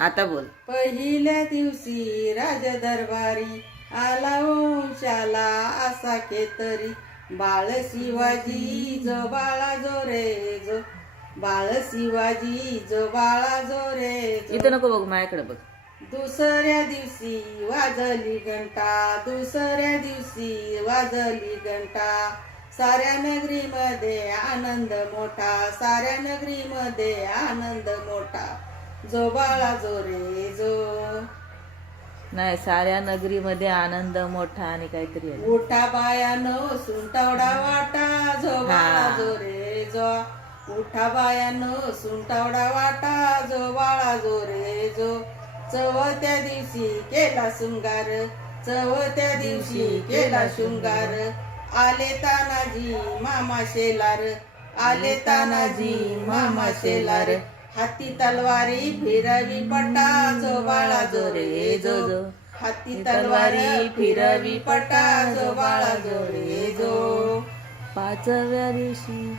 आता बोल. पहिल्या दिवशी राजदरबारी आला वंशाला असा केतरी. बाळ शिवाजी जो बाळा जो रे जो, बाळ शिवाजी जो बाळा जो रे जो. इथं नको बघ, माझ्याकडे बघ. दुसऱ्या दिवशी वाजली घंटा, दुसऱ्या दिवशी वाजली घंटा. साऱ्या नगरीमध्ये आनंद मोठा, साऱ्या नगरीमध्ये आनंद मोठा. जो बाळा जो रे जो. नाही, साऱ्या नगरीमध्ये आनंद मोठा आणि काहीतरी आहे. उठा बायानो सुंटावडा वाटा, जो बाळा जो रे जो. उठा बायानो सुंटावडा वाटा, जो बाळा जो रे जो. चवथ्या दिवशी केला शृंगार, चवथ्या दिवशी केला शृंगार. आले तानाजी मामा शेलार, आले तानाजी मामा शेलार. हाती तलवारी फिरवी पटा, जो बाळा जो रे जो. हाती तलवारी फिरवी पटा, जो बाळा जो रे जो. पाचव्या दिवशी